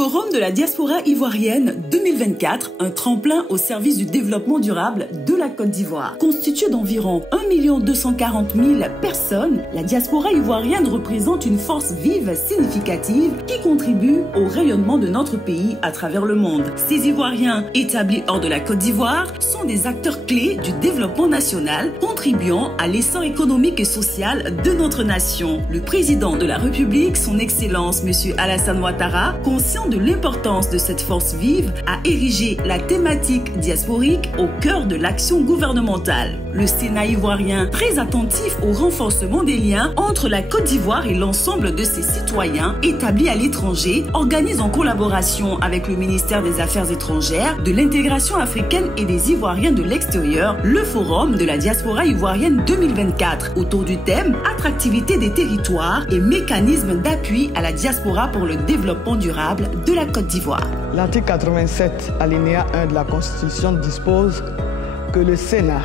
Forum de la diaspora ivoirienne 2024, un tremplin au service du développement durable de la Côte d'Ivoire. Constituée d'environ 1 240 000 personnes, la diaspora ivoirienne représente une force vive significative qui contribue au rayonnement de notre pays à travers le monde. Ces Ivoiriens établis hors de la Côte d'Ivoire sont des acteurs clés du développement national, contribuant à l'essor économique et social de notre nation. Le président de la République, son Excellence M. Alassane Ouattara, conscient de l'importance de cette force vive, a érigé la thématique diasporique au cœur de l'action gouvernementale. Le Sénat ivoirien, très attentif au renforcement des liens entre la Côte d'Ivoire et l'ensemble de ses citoyens établis à l'étranger, organise en collaboration avec le ministère des Affaires étrangères, de l'intégration africaine et des Ivoiriens de l'extérieur, le Forum de la diaspora ivoirienne 2024, autour du thème « Attractivité des territoires et mécanismes d'appui à la diaspora pour le développement durable de la Côte d'Ivoire ». L'article 87, alinéa 1 de la Constitution dispose que le Sénat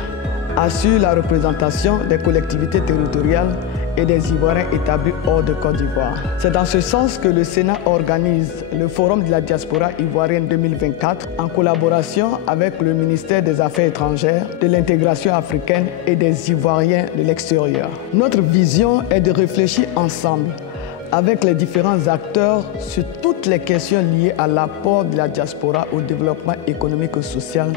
assure la représentation des collectivités territoriales et des Ivoiriens établis hors de Côte d'Ivoire. C'est dans ce sens que le Sénat organise le Forum de la diaspora ivoirienne 2024 en collaboration avec le ministère des Affaires étrangères, de l'intégration africaine et des Ivoiriens de l'extérieur. Notre vision est de réfléchir ensemble avec les différents acteurs sur toutes les questions liées à l'apport de la diaspora au développement économique et social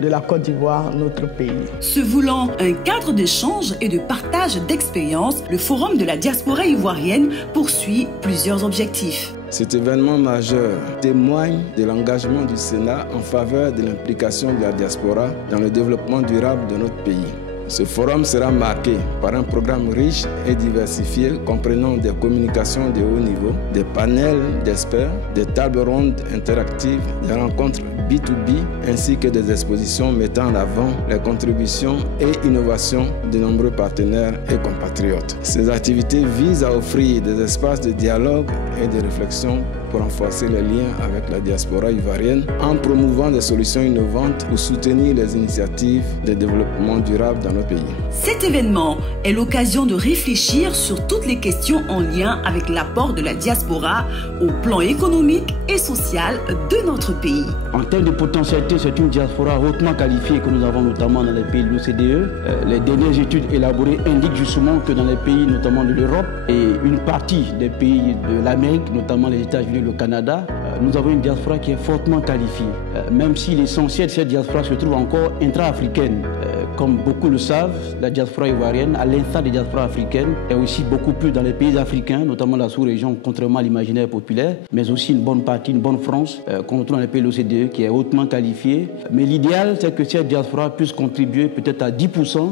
de la Côte d'Ivoire, notre pays. Se voulant un cadre d'échange et de partage d'expériences, le Forum de la diaspora ivoirienne poursuit plusieurs objectifs. Cet événement majeur témoigne de l'engagement du Sénat en faveur de l'implication de la diaspora dans le développement durable de notre pays. Ce forum sera marqué par un programme riche et diversifié comprenant des communications de haut niveau, des panels d'experts, des tables rondes interactives, des rencontres B2B ainsi que des expositions mettant en avant les contributions et innovations de nombreux partenaires et compatriotes. Ces activités visent à offrir des espaces de dialogue et de réflexion pour renforcer les liens avec la diaspora ivoirienne en promouvant des solutions innovantes pour soutenir les initiatives de développement durable dans notre pays. Cet événement est l'occasion de réfléchir sur toutes les questions en lien avec l'apport de la diaspora au plan économique et social de notre pays. En termes de potentialité, c'est une diaspora hautement qualifiée que nous avons notamment dans les pays de l'OCDE. Les dernières études élaborées indiquent justement que dans les pays notamment de l'Europe et une partie des pays de l'Amérique, notamment les États-Unis, le Canada, nous avons une diaspora qui est fortement qualifiée, même si l'essentiel de cette diaspora se trouve encore intra-africaine. Comme beaucoup le savent, la diaspora ivoirienne, à l'instar des diasporas africaines, est aussi beaucoup plus dans les pays africains, notamment la sous-région, contrairement à l'imaginaire populaire, mais aussi une bonne partie, une bonne France, qu'on retrouve dans les pays de l'OCDE, qui est hautement qualifiée. Mais l'idéal, c'est que cette diaspora puisse contribuer peut-être à 10%,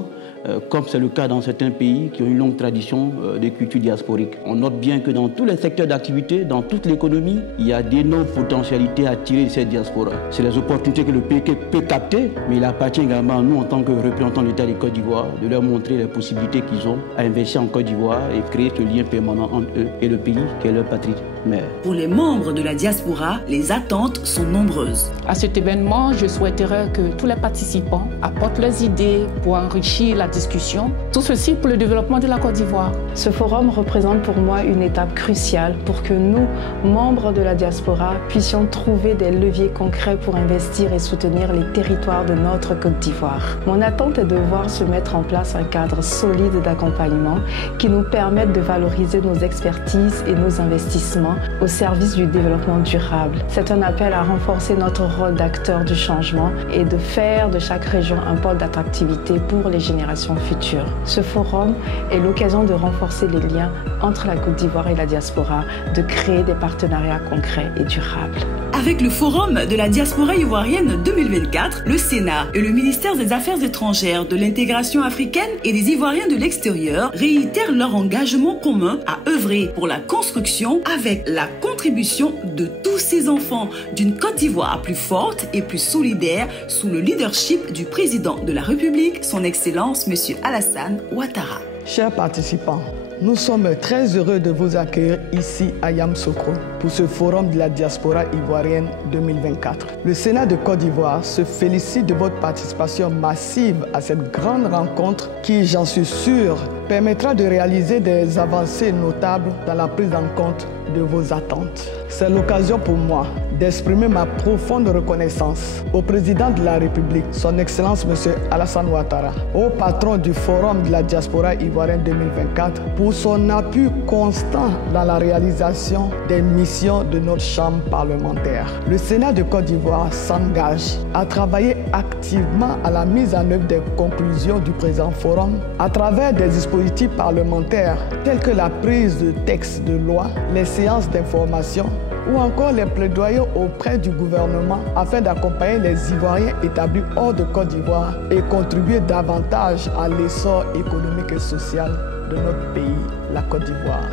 comme c'est le cas dans certains pays qui ont une longue tradition de culture diasporique. On note bien que dans tous les secteurs d'activité, dans toute l'économie, il y a d'énormes potentialités à tirer de cette diaspora. C'est les opportunités que le pays peut capter, mais il appartient également à nous, en tant que représentants de l'État de Côte d'Ivoire, de leur montrer les possibilités qu'ils ont à investir en Côte d'Ivoire et créer ce lien permanent entre eux et le pays qui est leur patrie mère. Pour les membres de la diaspora, les attentes sont nombreuses. À cet événement, je souhaiterais que tous les participants apportent leurs idées pour enrichir la discussion. Tout ceci pour le développement de la Côte d'Ivoire. Ce forum représente pour moi une étape cruciale pour que nous, membres de la diaspora, puissions trouver des leviers concrets pour investir et soutenir les territoires de notre Côte d'Ivoire. Mon attente est de voir se mettre en place un cadre solide d'accompagnement qui nous permette de valoriser nos expertises et nos investissements au service du développement durable. C'est un appel à renforcer notre rôle d'acteur du changement et de faire de chaque région un pôle d'attractivité pour les générations futures. Ce forum est l'occasion de renforcer les liens entre la Côte d'Ivoire et la diaspora, de créer des partenariats concrets et durables. Avec le Forum de la diaspora ivoirienne 2024, le Sénat et le ministère des Affaires étrangères, de l'intégration africaine et des Ivoiriens de l'extérieur réitèrent leur engagement commun à œuvrer pour la construction avec la contribution de tous ces enfants d'une Côte d'Ivoire plus forte et plus solidaire sous le leadership du président de la République, son Excellence M. Alassane Ouattara. Chers participants, nous sommes très heureux de vous accueillir ici à Yamoussoukro pour ce forum de la diaspora ivoirienne 2024. Le Sénat de Côte d'Ivoire se félicite de votre participation massive à cette grande rencontre qui, j'en suis sûr, permettra de réaliser des avancées notables dans la prise en compte de vos attentes. C'est l'occasion pour moi d'exprimer ma profonde reconnaissance au président de la République, son Excellence M. Alassane Ouattara, au patron du Forum de la diaspora ivoirienne 2024 pour son appui constant dans la réalisation des missions de notre Chambre parlementaire. Le Sénat de Côte d'Ivoire s'engage à travailler activement à la mise en œuvre des conclusions du présent forum à travers des dispositifs parlementaires tels que la prise de textes de loi, les séances d'information ou encore les plaidoyers auprès du gouvernement afin d'accompagner les Ivoiriens établis hors de Côte d'Ivoire et contribuer davantage à l'essor économique et social de notre pays, la Côte d'Ivoire.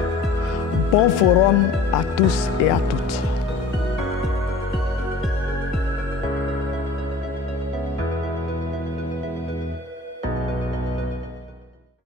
Bon forum à tous et à toutes.